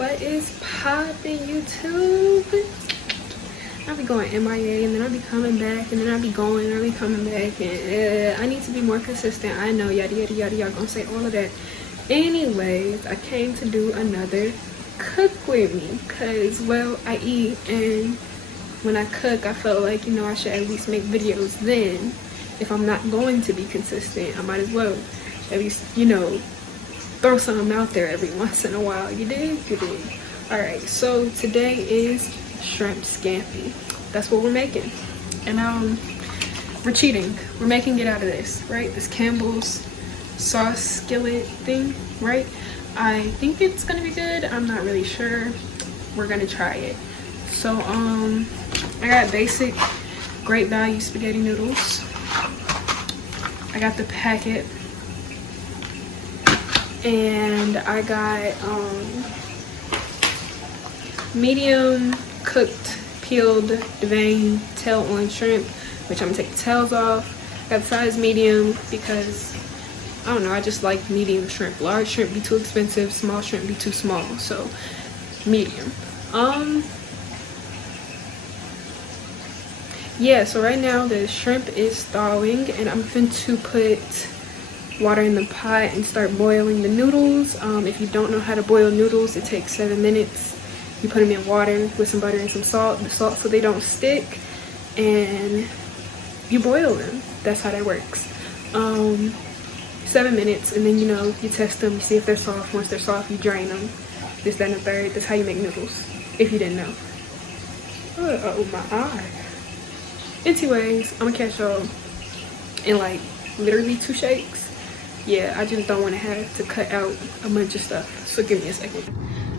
What is poppin', YouTube? I'll be going MIA and then I'll be coming back and then I'll be going and I'll be coming back, and I need to be more consistent. I know, yada yada yada, y'all gonna say all of that. Anyways, I came to do another cook with me because, well, I eat, and when I cook I felt like, you know, I should at least make videos. Then if I'm not going to be consistent, I might as well at least, you know, throw something out there every once in a while. You dig? You dig? All right, so today is shrimp scampi. That's what we're making, and we're cheating. We're making it out of this, right? This Campbell's sauce skillet thing, right? I think it's gonna be good. I'm not really sure. We're gonna try it. So I got basic Great Value spaghetti noodles. I got the packet, and I got medium cooked peeled vein tail on shrimp, which I'm gonna take the tails off. Got size medium because I don't know, I just like medium shrimp. Large shrimp be too expensive, small shrimp be too small, so medium. Yeah, so right now the shrimp is thawing and I'm going to put water in the pot and start boiling the noodles. If you don't know how to boil noodles, it takes 7 minutes. You put them in water with some butter and some salt, the salt so they don't stick, and you boil them. That's how that works. 7 minutes, and then, you know, you test them, you see if they're soft. Once they're soft, you drain them. This, that, and the third. That's how you make noodles, if you didn't know. Oh my eye. Anyways, I'm gonna catch y'all in like literally 2 shakes. Yeah, I just don't want to have to cut out a bunch of stuff, so give me a second.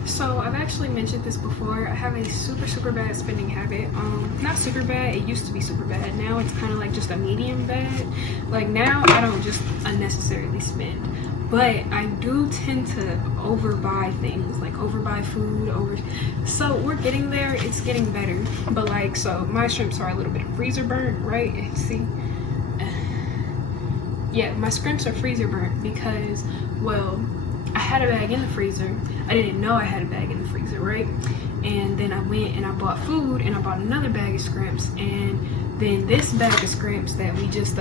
So I've actually mentioned this before. I have a super bad spending habit. Not super bad, it used to be super bad. Now it's kind of like just a medium bad. Like now I don't just unnecessarily spend, but I do tend to overbuy things, like overbuy food, so we're getting there. It's getting better. But like, so my shrimps are a little bit freezer burnt, right? See, yeah, my shrimps are freezer burnt because, well, I had a bag in the freezer. I didn't know I had a bag in the freezer, right? And then I went and I bought food, and I bought another bag of shrimps, and then this bag of shrimps that we just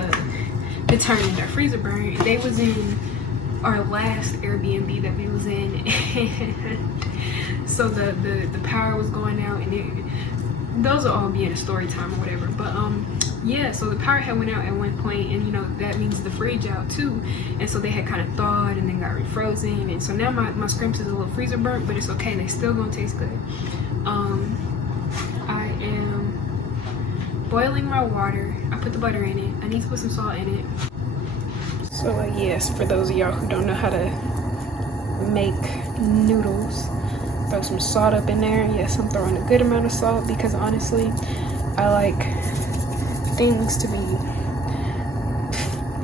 determined are freezer burnt, they was in our last Airbnb that we was in. So the power was going out, and those will all be in a story time or whatever, but yeah, so the power had went out at one point, and you know that means the fridge out too, and so they had kind of thawed and then got refrozen, and so now my shrimps is a little freezer burnt, but it's okay, they still gonna taste good. I am boiling my water. I put the butter in it. I need to put some salt in it. So yes, for those of y'all who don't know how to make noodles, throw some salt up in there. Yes, I'm throwing a good amount of salt because honestly I like things to be,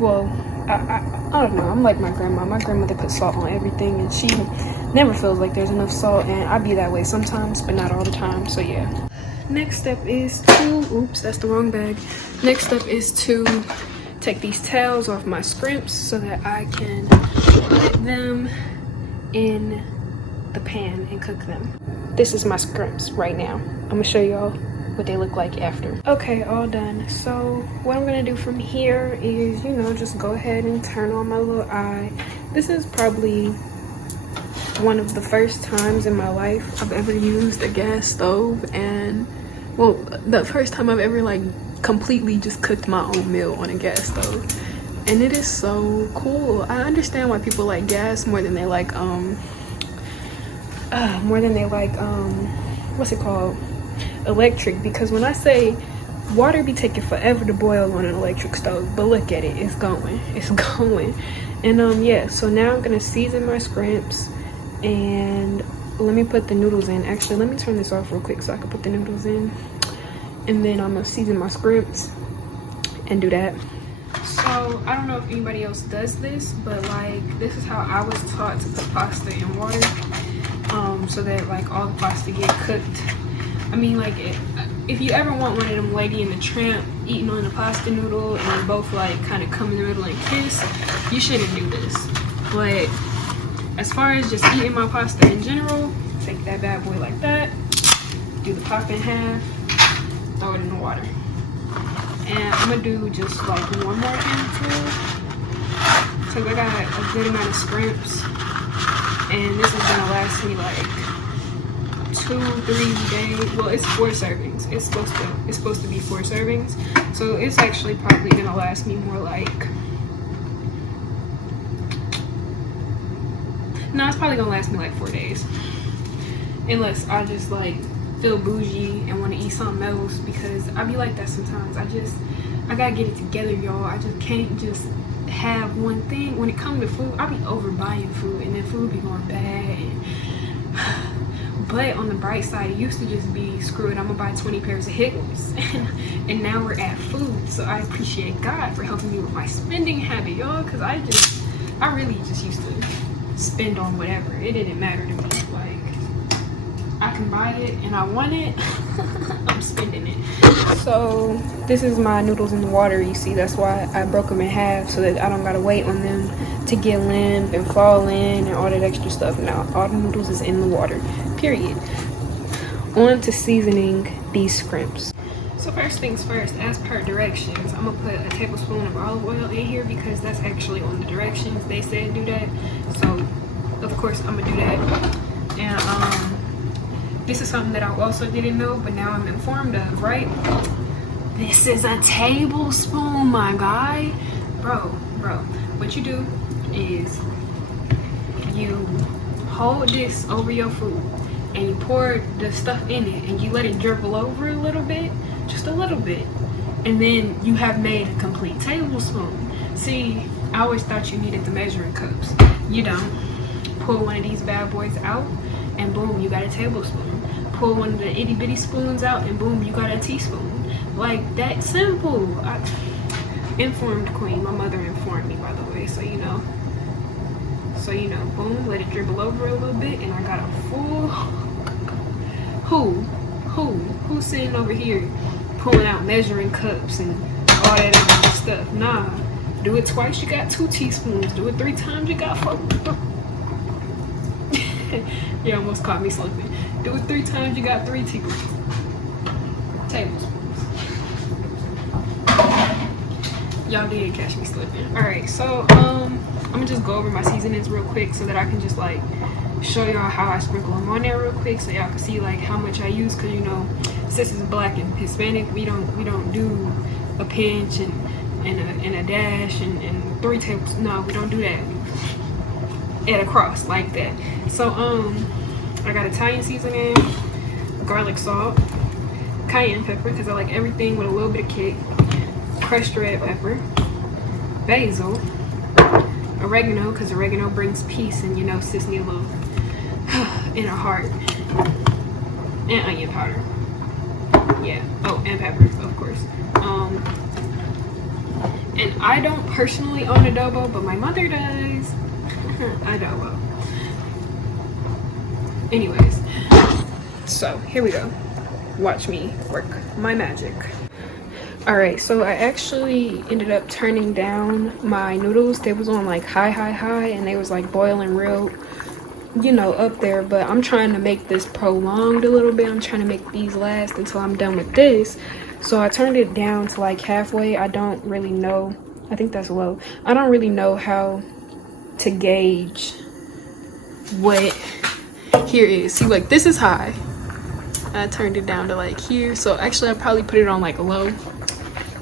well, I don't know, I'm like my grandma. My grandmother put salt on everything, and she never feels like there's enough salt, and I be that way sometimes, but not all the time. So yeah, next step is to, oops, that's the wrong bag. Next step is to take these tails off my shrimps so that I can put them in the pan and cook them. This is my shrimps right now. I'm gonna show y'all what they look like after. Okay, all done. So what I'm gonna do from here is, you know, just go ahead and turn on my little eye. This is probably one of the first times in my life I've ever used a gas stove, and well, the first time I've ever like completely just cooked my own meal on a gas stove, and it is so cool. I understand why people like gas more than they like what's it called, electric, because when I say water be taking forever to boil on an electric stove, but look at it, it's going. And yeah, so now I'm gonna season my shrimps, and let me put the noodles in. Actually, let me turn this off real quick so I can put the noodles in, and then I'm gonna season my shrimps and do that. So I don't know if anybody else does this, but like this is how I was taught to put pasta in water, so that like all the pasta get cooked. I mean, like, if you ever want one of them Lady and the Tramp eating on a pasta noodle and they both like kind of come in the middle and kiss, you shouldn't do this. But as far as just eating my pasta in general, take that bad boy like that, do the pop in half, throw it in the water. And I'm gonna do just like one more handful, because I got a good amount of scrimps, and this is gonna last me like 2-3 days. Well, it's 4 servings. It's supposed to be 4 servings, so it's actually probably gonna last me more like, no, it's probably gonna last me like 4 days, unless I just like feel bougie and want to eat something else, because I be like that sometimes. I gotta get it together, y'all. I just can't just have one thing. When it comes to food, I be overbuying food, and then food be going bad. But on the bright side, it used to just be, screw it, I'm gonna buy 20 pairs of hickles. And now we're at food. So I appreciate God for helping me with my spending habit, y'all, because I really just used to spend on whatever. It didn't matter to me. Like, I can buy it and I want it, I'm spending it. So this is my noodles in the water. You see, that's why I broke them in half, so that I don't gotta wait on them to get limp and fall in and all that extra stuff. Now all the noodles is in the water, period. On to seasoning these scrimps. So first things first, as per directions, I'm gonna put a tablespoon of olive oil in here, because that's actually on the directions. They said do that, so of course I'm gonna do that. And this is something that I also didn't know, but now I'm informed of, right? This is a tablespoon, my guy. Bro, what you do is you hold this over your food and you pour the stuff in it and you let it dribble over a little bit, just a little bit, and then you have made a complete tablespoon. See, I always thought you needed the measuring cups. You don't. Pull one of these bad boys out and boom, you got a tablespoon. Pull one of the itty bitty spoons out and boom, you got a teaspoon. Like, that simple. Informed queen. My mother informed me, by the way, so you know. So you know, boom, let it dribble over a little bit and I got a full. Who's sitting over here pulling out measuring cups and all that other stuff? Nah, do it twice, you got 2 teaspoons. Do it 3 times, you got 4. You almost caught me slipping. Do it 3 times, you got 3 tablespoons. Y'all did catch me slipping. Alright, so I'm gonna just go over my seasonings real quick so that I can just like show y'all how I sprinkle them on there real quick, so y'all can see like how much I use, because you know, sis is black and Hispanic, we don't do a pinch and a dash and 3 tablespoons. No, we don't do that at a cross like that. So I got Italian seasoning, garlic salt, cayenne pepper, because I like everything with a little bit of kick, crushed red pepper, basil, oregano, because oregano brings peace, and you know, sis need a little in her heart, and onion powder. Yeah. Oh, and pepper, of course. And I don't personally own adobo, but my mother does. Adobo. Anyways, so here we go. Watch me work my magic. Alright, so I actually ended up turning down my noodles. They was on like high, and they was like boiling real, you know, up there. But I'm trying to make this prolonged a little bit. I'm trying to make these last until I'm done with this. So I turned it down to like halfway. I don't really know. I think that's low. I don't really know how to gauge what here is. See, like this is high. I turned it down to like here. So actually I probably put it on like low.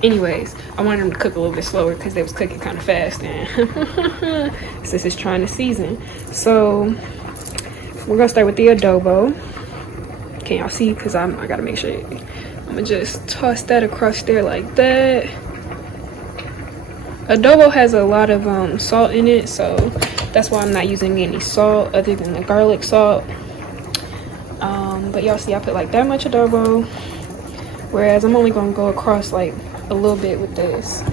Anyways, I wanted them to cook a little bit slower because they was cooking kind of fast, and sis is trying to season. So we're gonna start with the adobo. Can y'all see? Because I gotta make sure. I'm gonna just toss that across there like that. Adobo has a lot of salt in it, so that's why I'm not using any salt other than the garlic salt. But y'all see, I put like that much adobo, whereas I'm only gonna go across like a little bit with this.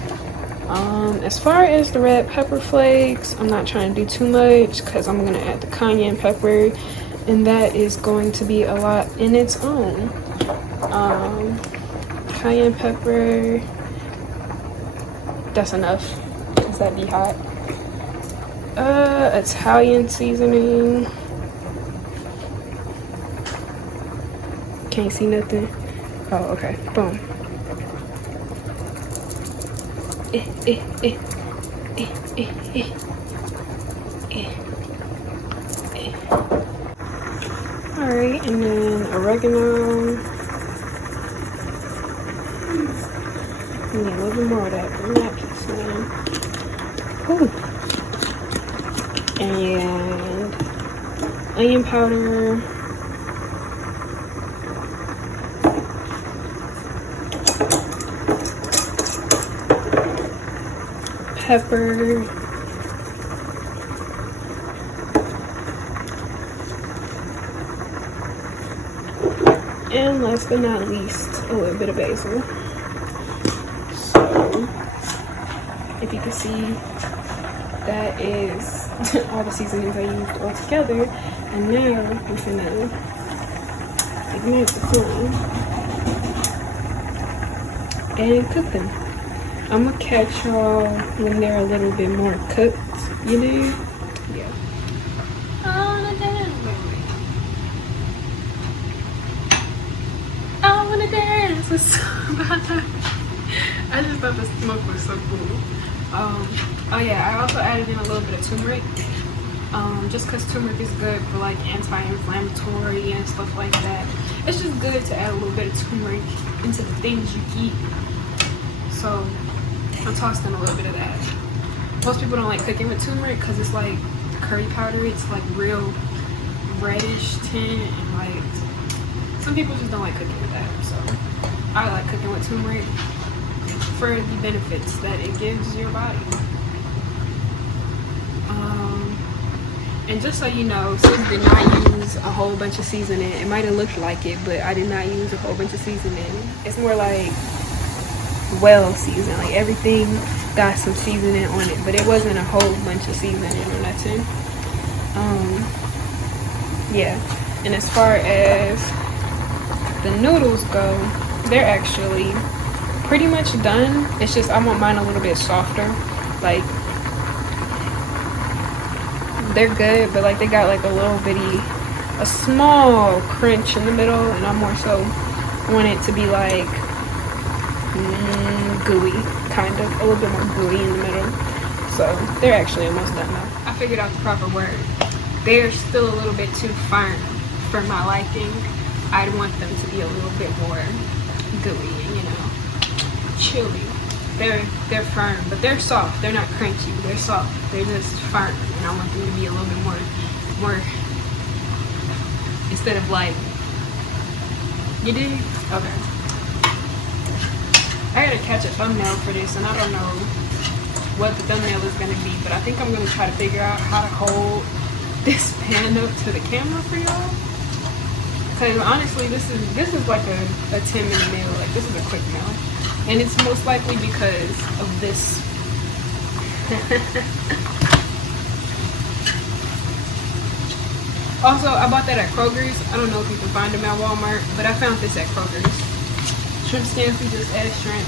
As far as the red pepper flakes, I'm not trying to do too much because I'm gonna add the cayenne pepper, and that is going to be a lot in its own. Cayenne pepper, that's enough because that'd be hot. Italian seasoning, Can't see nothing. Oh, okay. Boom. Alright, and then oregano. I need a little bit more of that. Bring that piece in. Ooh. And onion powder. Pepper. And last but not least, a little bit of basil. So, if you can see, that is all the seasonings I used all together. And now we're finna ignite the flame and cook them. I'm gonna catch y'all when they're a little bit more cooked, you know? Yeah. I wanna dance with somebody. I just thought the smoke was so cool. Oh yeah, I also added in a little bit of turmeric. Just because turmeric is good for like anti-inflammatory and stuff like that. It's just good to add a little bit of turmeric into the things you eat. So I tossed in a little bit of that. Most people don't like cooking with turmeric because it's like curry powder. It's like real reddish tint, and like some people just don't like cooking with that. So I like cooking with turmeric for the benefits that it gives your body. And just so you know, Sis did not use a whole bunch of seasoning. It might have looked like it, but I did not use a whole bunch of seasoning. It's more like well seasoned, like everything got some seasoning on it, but it wasn't a whole bunch of seasoning or nothing. Yeah, and as far as the noodles go, they're actually pretty much done. It's just I want mine a little bit softer. Like, they're good, but like they got like a small crunch in the middle, and I more so want it to be like gooey, kind of a little bit more gooey in the middle. So they're actually almost done now. I figured out the proper word. They're still a little bit too firm for my liking. I'd want them to be a little bit more gooey and, you know, chewy. They're firm, but they're soft. They're not crunchy. They're soft. They're just firm, and I want them to be a little bit more instead of like. You dig? Okay. I gotta catch a thumbnail for this, and I don't know what the thumbnail is gonna be, but I think I'm gonna try to figure out how to hold this pan up to the camera for y'all. Cause honestly, this is like a 10-minute meal. Like, this is a quick meal. And it's most likely because of this. Also, I bought that at Kroger's. I don't know if you can find them at Walmart, but I found this at Kroger's. Shrimp Scampi, just add shrimp.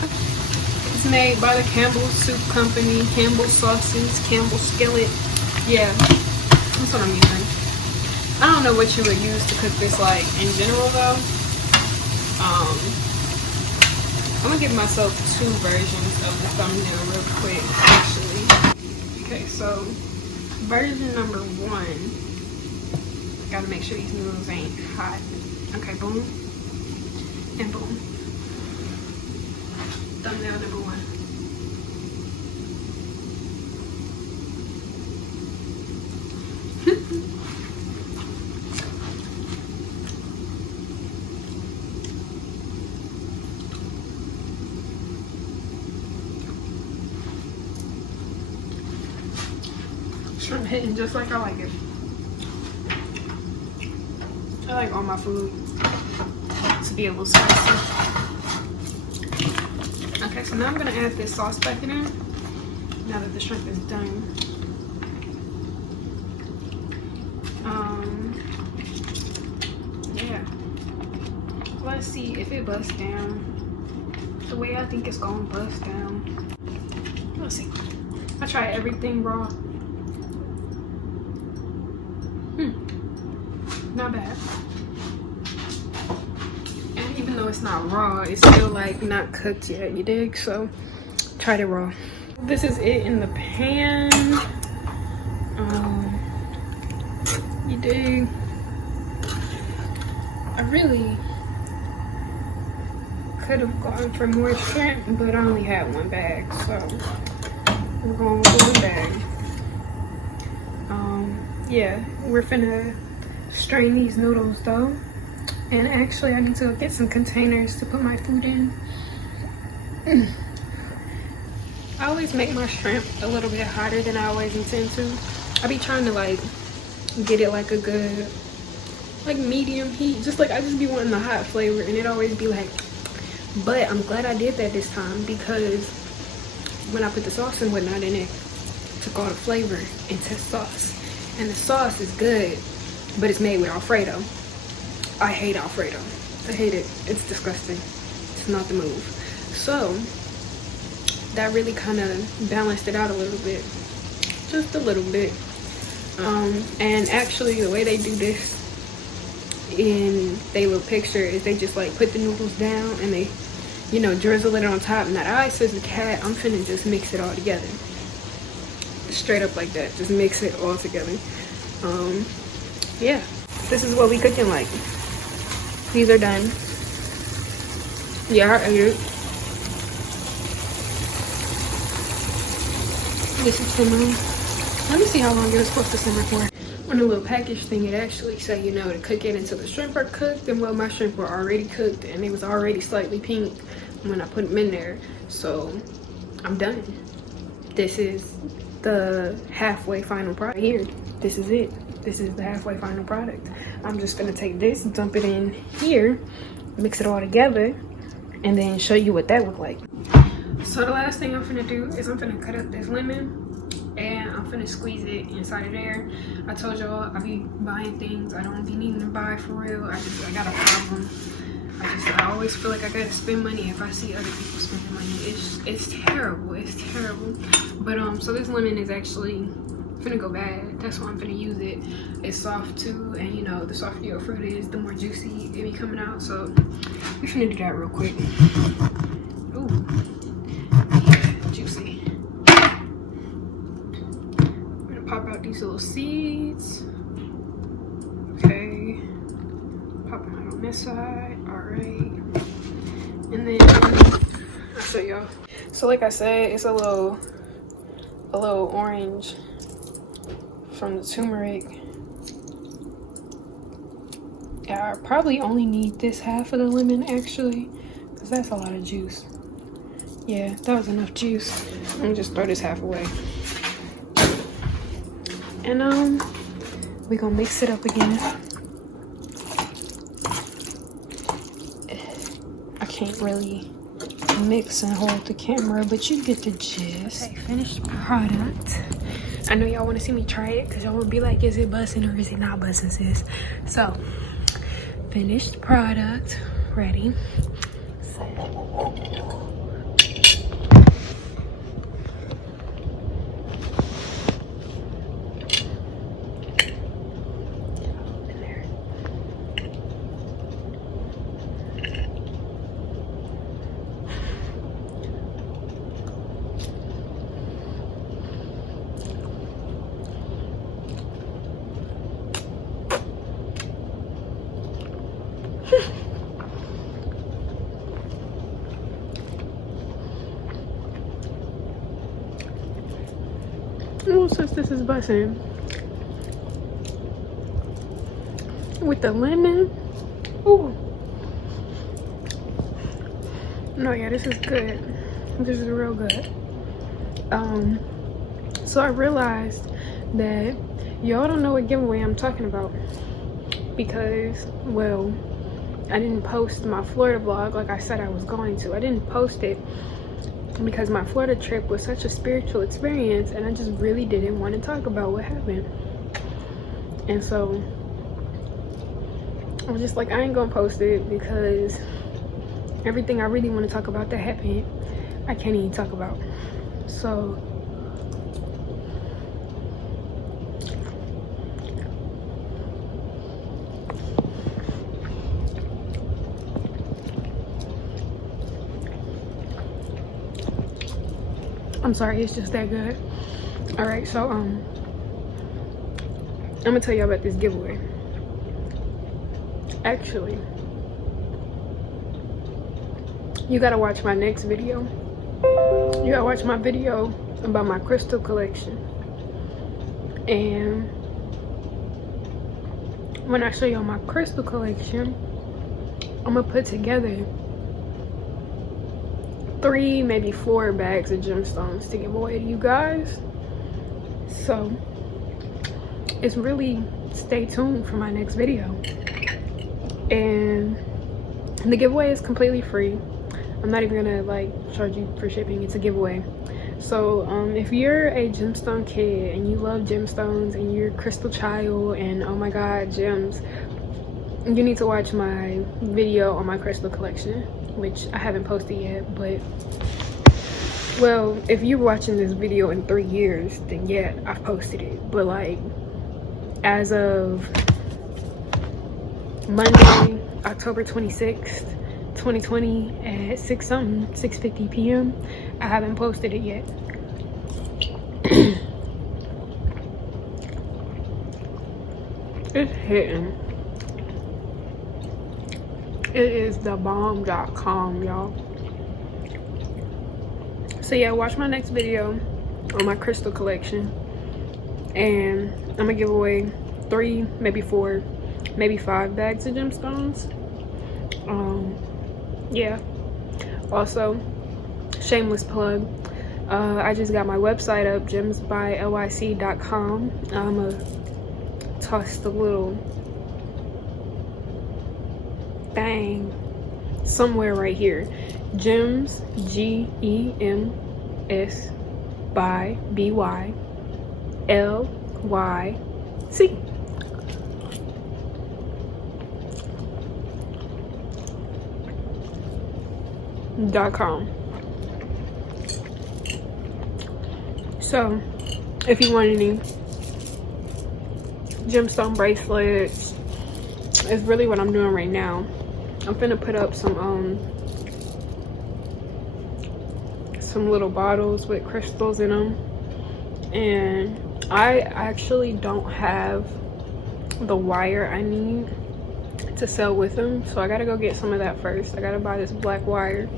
It's made by the Campbell Soup Company, Campbell Sauces, Campbell Skillet. Yeah, that's what I'm using. I don't know what you would use to cook this, like, in general, though. I'm gonna give myself 2 versions of the thumbnail real quick, actually. Okay, so version number 1. Gotta make sure these noodles ain't hot. Okay, boom and boom. Thumbnail number 1. Shrimp hitting just like I like it. I like all my food to be a little spicy. Okay, so now I'm gonna add this sauce back in there. Now that the shrimp is done. Yeah. Let's see if it busts down the way I think it's gonna bust down. Let's see. I try everything raw. Not bad. even though it's not raw, it's still like not cooked yet, you dig? So tried it raw. This is it in the pan. You dig? I really could have gone for more shrimp, but I only had one bag, so we're going with one bag. Yeah, we're finna strain these noodles though, and actually I need to get some containers to put my food in. I always make my shrimp a little bit hotter than I always intend to. I be trying to like get it like a good like medium heat, just like I just be wanting the hot flavor, and it always be like, but I'm glad I did that this time, because when I put the sauce and whatnot in it, took all the flavor into the sauce. And the sauce is good, but it's made with Alfredo. I hate Alfredo. I hate it. It's disgusting. It's not the move. So that really kind of balanced it out a little bit, just a little bit. And actually the way they do this in their little picture is they just like put the noodles down and they, you know, drizzle it on top. Now I says the cat, I'm finna just mix it all together. Straight up like that, just mix it all together. Yeah, this is what we cooking like. These are done. Yeah, I ate it. This is simmering. Let me see how long it was supposed to simmer for. On the little package thing, it actually say, you know, to cook it until the shrimp are cooked. And well, my shrimp were already cooked and they was already slightly pink when I put them in there. So I'm done. This is the halfway final product here. This is it. This is the halfway final product. I'm just gonna take this, dump it in here, mix it all together, and then show you what that look like. So the last thing I'm gonna do is I'm gonna cut up this lemon and I'm gonna squeeze it inside of there. I told y'all I be buying things I don't be needing to buy for real. I got a problem. I always feel like I gotta spend money if I see other people spending money. It's terrible. It's terrible. But so this lemon is actually finna go bad. That's why I'm finna use it. It's soft too, and you know, the softer your fruit is, the more juicy it be coming out. So we finna do that real quick. Ooh, yeah, juicy. I'm gonna pop out these little seeds. Okay, pop them out on this side. All right, and then I'll show y'all. So like I said, it's a little orange from the turmeric. Yeah, I probably only need this half of the lemon actually, because that's a lot of juice. Yeah, that was enough juice. Let me just throw this half away. And we're gonna mix it up again. I can't really mix and hold the camera, but you get the gist. Okay, finished product. I know y'all want to see me try it because y'all will be like, is it busting or is it not busting, sis? So finished product, ready. Oh, since this is busting with the lemon. Ooh. No, yeah, this is good. This is real good. So I realized that y'all don't know what giveaway I'm talking about because, well, I didn't post my Florida vlog like I said I was going to. I didn't post it because my Florida trip was such a spiritual experience and I just really didn't want to talk about what happened. And so I was just like, I ain't gonna post it because everything I really want to talk about that happened, I can't even talk about. So I'm sorry, it's just that good. All right, so I'm gonna tell you about this giveaway. Actually, you gotta watch my next video. You gotta watch my video about my crystal collection. And when I show you my crystal collection, I'm gonna put together 3, maybe 4 bags of gemstones to give away to you guys. So it's really, stay tuned for my next video. And the giveaway is completely free. I'm not even gonna like charge you for shipping. It's a giveaway. So if you're a gemstone kid and you love gemstones and you're a crystal child and oh my god, gems, you need to watch my video on my crystal collection, which I haven't posted yet. But well, if you're watching this video in 3 years, then yeah, I've posted it. But like as of Monday, October 26th, 2020 at 6:50 p.m. I haven't posted it yet. It's hitting. It is thebomb.com, y'all. So yeah, watch my next video on my crystal collection, and I'm gonna give away 3, maybe 4, maybe 5 bags of gemstones. Yeah. Also, shameless plug, I just got my website up, gemsbylyc.com. I'm gonna toss the little thing somewhere right here. Gems, GEMS by BYLYC. .com. So if you want any gemstone bracelets, it's really what I'm doing right now. I'm finna put up some little bottles with crystals in them, and I actually don't have the wire I need to sell with them, so I gotta go get some of that first. I gotta buy this black wire,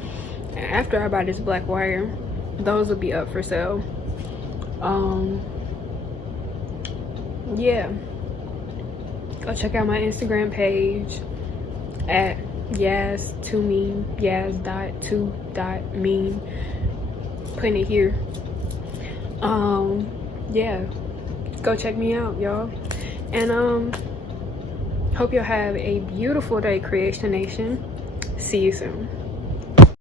and after I buy this black wire, those will be up for sale. Yeah, go check out my Instagram page at yaz2mean, yaz.2.mean, putting it here. Yeah, go check me out, y'all. And hope you'll have a beautiful day, Creation Nation. See you soon.